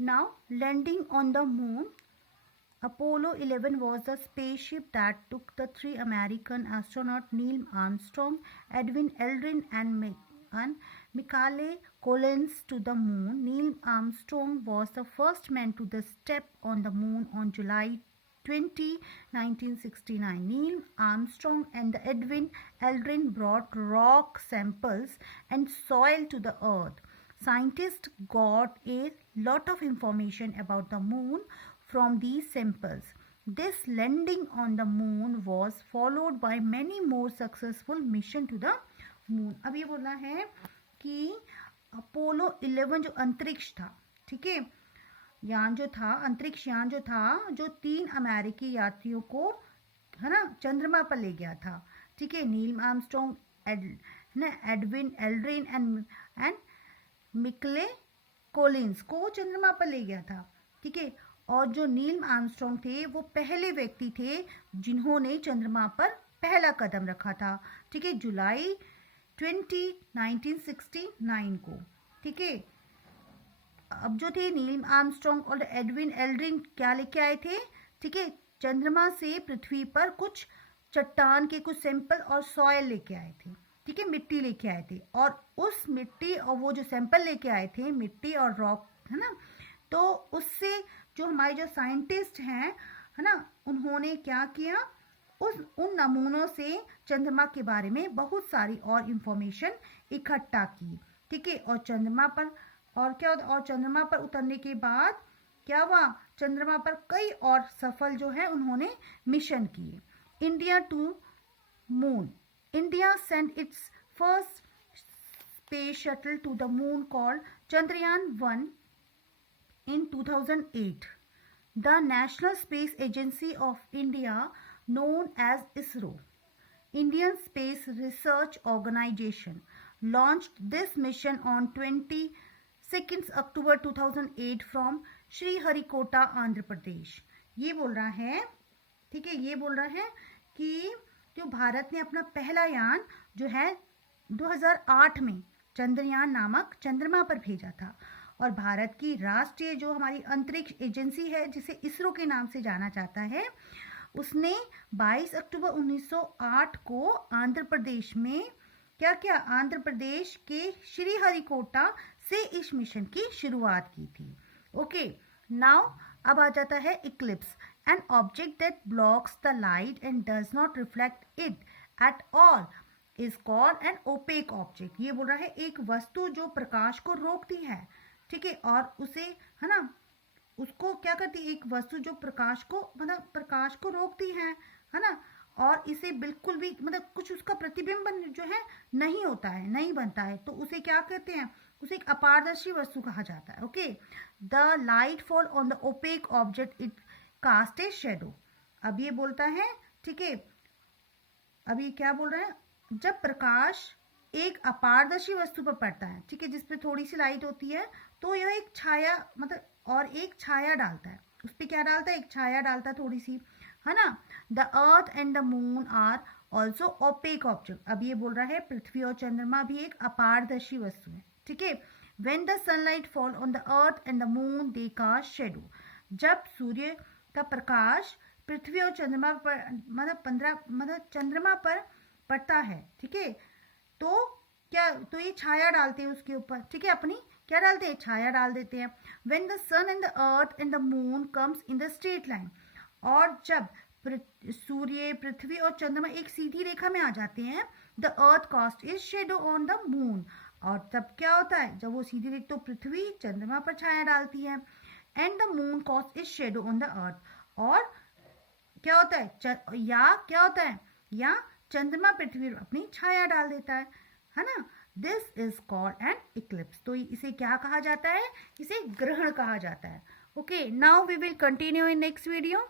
Now, landing on the moon, Apollo 11 was the spaceship that took the three American astronauts Neil Armstrong, Edwin Aldrin, and Michael Collins to the moon. Neil Armstrong was the first man to step on the moon on July 20, 1969. Neil Armstrong and Edwin Aldrin brought rock samples and soil to the Earth. Scientists got a lot of information about the moon from these samples. This landing on the moon was followed by many more successful missions to the moon. अब ये बोला है कि Apollo 11 जो अंतरिक्ष था, ठीक है, यान जो था, अंतरिक्ष यान जो था, जो 3 अमेरिकी यात्रियों को, है ना, चंद्रमा पर ले गया था, ठीक है, Neil Armstrong, Edwin Aldrin and Michael Collins को चंद्रमा पर ले गया था, ठीक है। और जो नील आर्मस्ट्रॉन्ग थे वो पहले व्यक्ति थे जिन्होंने चंद्रमा पर पहला कदम रखा था, ठीक है, जुलाई 20, 1969 को, ठीक है। अब जो थे नील आर्मस्ट्रॉन्ग और एडविन एल्ड्रिन क्या लेके आए थे, ठीक है, चंद्रमा से पृथ्वी पर कुछ चट्टान के कुछ सैंपल और सॉयल लेके आए थे, ठीक है, मिट्टी लेके आए थे। और उस मिट्टी और वो जो सैंपल लेके आए थे, मिट्टी और रॉक, है ना, तो उससे जो हमारे जो साइंटिस्ट हैं, है ना, उन्होंने क्या किया, उन नमूनों से चंद्रमा के बारे में बहुत सारी और इंफॉर्मेशन इकट्ठा की, ठीक है। और चंद्रमा पर और क्या, और चंद्रमा पर उतरने के बाद क्या हुआ, चंद्रमा पर कई और सफल जो है उन्होंने मिशन किए। India to moon, India sent its first space shuttle to the moon called Chandrayaan-1 in 2008. The National Space Agency of India, known as ISRO, Indian Space Research Organization, launched this mission on 22 October 2008 from Sriharikota, Andhra Pradesh. ये बोल रहा है, ठीक है, ये बोल रहा है कि जो भारत ने अपना पहला यान जो है 2008 में चंद्रयान नामक चंद्रमा पर भेजा था। और भारत की राष्ट्रीय जो हमारी अंतरिक्ष एजेंसी है, जिसे इसरो के नाम से जाना जाता है, उसने 22 अक्टूबर 1908 को आंध्र प्रदेश में क्या किया, आंध्र प्रदेश के श्रीहरिकोटा से इस मिशन की शुरुआत की थी। ओके, नाउ अब आ जाता है Eclipse, an object that blocks the light and does not reflect it at all is called an opaque object. ये बोल रहा है एक वस्तु जो प्रकाश को रोकती है, ठीक है, और उसे, है ना, उसको क्या करती है, एक वस्तु जो प्रकाश को, मतलब प्रकाश को रोकती है ना, और इसे बिल्कुल भी, मतलब कुछ उसका प्रतिबिंब जो है नहीं होता है, नहीं बनता है, तो उसे क्या कहते हैं, उसे एक अपारदर्शी वस्तु कहा जाता है। Okay, the light fall on the opaque object it cast a shadow. अब ये बोलता है, ठीक है, अभी क्या बोल रहे हैं, जब प्रकाश एक अपारदर्शी वस्तु पर पड़ता है, ठीक है, जिसपे थोड़ी सी लाइट होती है, तो यह एक छाया, मतलब और एक छाया डालता है, उस पर क्या डालता है, एक छाया डालता है थोड़ी सी, है ना। The earth and the moon are also opaque object. अब ये बोल रहा है पृथ्वी और चंद्रमा भी एक अपारदर्शी वस्तु है, ठीक है। When the sunlight fall on the earth and the moon they cast shadow. जब सूर्य का प्रकाश पृथ्वी और चंद्रमा पर, मतलब चंद्रमा पर पड़ता है, ठीक है, तो क्या, तो ये छाया डालते हैं उसके ऊपर, ठीक है, अपनी क्या डालते हैं, छाया डाल देते हैं। When the sun and the earth and the moon comes in the straight line, और जब सूर्य, पृथ्वी और चंद्रमा एक सीधी रेखा में आ जाते हैं, the earth cast is shadow on the moon. और तब क्या होता है, जब वो सीधी रेखा, तो पृथ्वी चंद्रमा पर छाया डालती है, and the moon cast is shadow on the earth. और क्या होता है, क्या होता है, या चंद्रमा पृथ्वी पर अपनी छाया डाल देता है ना। This is called an Eclipse. तो इसे क्या कहा जाता है, इसे ग्रहण कहा जाता है। Okay, now we will continue in next video.